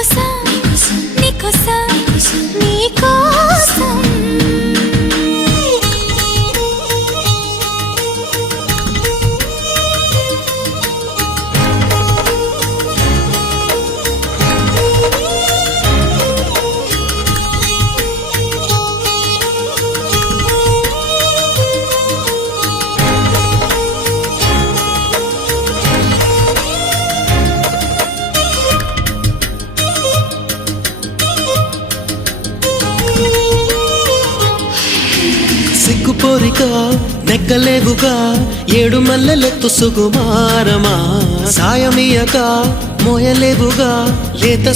నీకోసం నీకోసం నీకోసం సిగ్గుపోరిక నెక్కలేవుగా ఏడు మల్లెలెత్తు సుకుమారమా సాయమియక మోయలేవుగా లేత